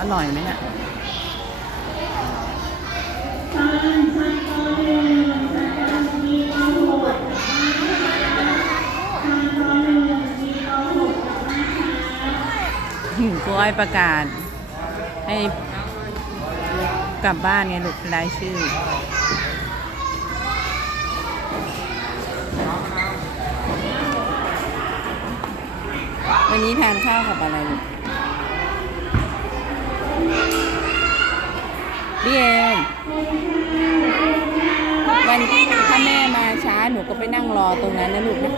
อร่อยไหมเนี่ยหืมครูอ้อยประกาศ ให้กลับบ้านไงลูกรายชื่อวันนี้ทานข้าวกับอะไรลูก พี่เองวันถ้าแม่มาช้าหนูก็ไปนั่งรอตรงนั้นนะลูกนะ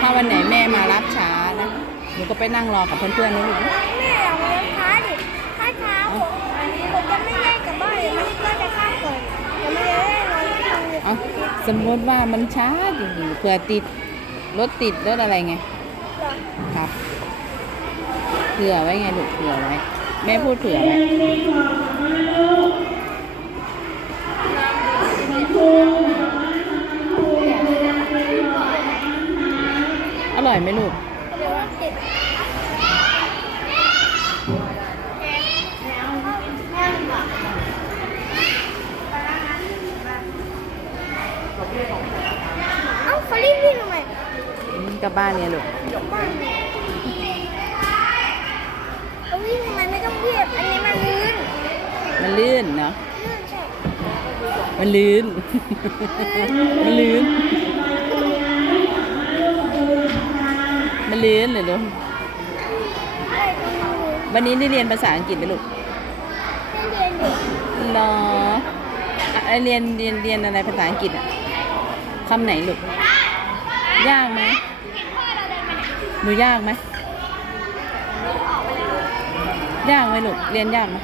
ถ้าวันไหนแม่มารับช้านะ หนูก็ไปนั่งรอกับเพื่อนๆนะลูกนะแม่เอาเลี้ยงช้าดิถ้าช้าผมผมจะไม่ได้กลับบ้านเลยมันก็จะข้ามก่อนจะไม่ได้นอนที่โรงเรียนเอาสมมติว่ามันช้าจริงๆเผื่อติดรถติดรถอะไรไงเหรอครับเผื่อไว้ไงลูกเผื่อไว้ แม่พูดเผื่อไว้อร่อยไหมลูกเดี๋ยวติดเอ้าเขารีบวิ่งทำไมกลับบ้านเนี่ยลูกเขา วิ่งทำไมไม่ต้องเรียบ อันนี้มันลื่นมันลื่นเนาะ ลื่นใช่มันลื่น มันลื่น มันลื่นเลยลูกใช่ตรงนี้ลื่นวันนี้ได้เรียนภาษาอังกฤษไหมลูกได้เรียนอยู่เหรออะเรียนเรียนเรียนอะไรภาษาอังกฤษอะคำไหนลูก ยากไหม หนูยากไหม ยากไหมลูกเรียนยากไหม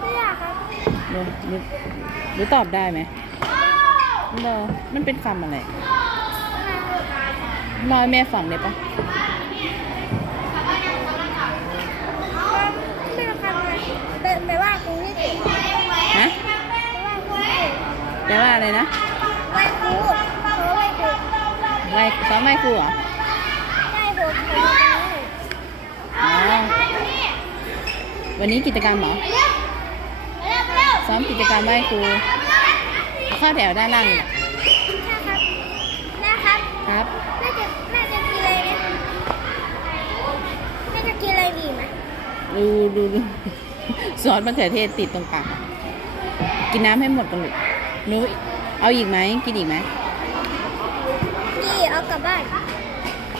ไม่อยากครับหนูหนูหนูตอบได้ไหมเหรอมันเป็นคำอะไรเล่าให้แม่ฟังได้ปะไม่ต้องทำอะไรไปไปว่าครูนี่สิฮะไปว่าครูนี่แปลว่าอะไรนะไหว้ครูเขาไหว้ครูไหวซ้อมไหวครูเหรอ ได้ครูเขาไหว้ครู อ๋อ วันนี้กิจกรรมเหรอซ้อมกิจกรรมไหว้ครูเข้าแถวด้านล่างนี่แหละนะครับนะครับครับน่าจะน่าจะกินอะไรเนี่ยน่าจะกินอะไรดีไหมดูดูดูซอสมะเขือเทศติดตรงปากกินน้ำให้หมดกันลูกหนูเอาอีกไหมกินอีกไหมกี่เอากลับบ้าน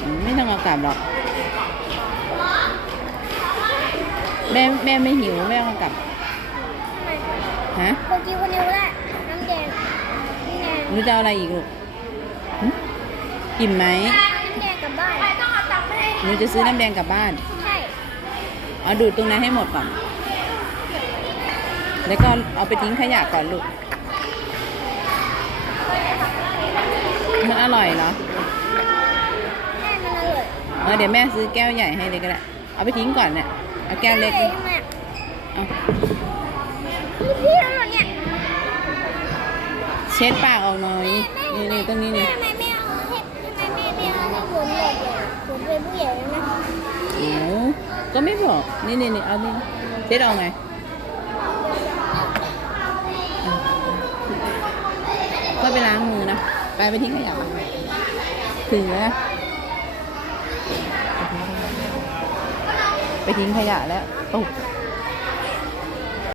อืมไม่ต้องเอากลับหรอก แม่แม่ไม่หิวแม่เอากลับทำไมฮะพอกินคนเดียวได้น้ำแดงนี่ไงหนูจะเอาอะไรอีกลูกหึอิ่มไหมน้ำแดงกลับบ้านต้องเอาตังค์ไปให้หนูจะซื้อน้ำแดงกลับบ้านใช่เอาดูดตรงนั้นให้หมดก่อนแล้วก็เอาไปทิ้งขยะก่อนลูกมันอร่อยเหรอแม่มันอร่อยเออเดี๋ยวแม่ซื้อแก้วใหญ่ให้เลยก็ได้เอาไปทิ้งก่อนเนี่ย เอาแก้วเล็กทำไมทำไมเอานี่พี่แล้วเหรอเนี่ยเช็ดปากออกหน่อย นี่นี่ตรงนี้นี่ทำไมไม่เอาให้ทำไมแม่ไม่เอาให้ผมหมดเลยผมเป็นผู้ใหญ่แล้วนะโอ้ก็ไม่บอก นี่นี่นี่เอานี่เช็ดเอาไงอะก็ไปล้างมือนะ ไปไปทิ้งขยะไปถึงแล้วไป ทิ้งขยะแล้วตก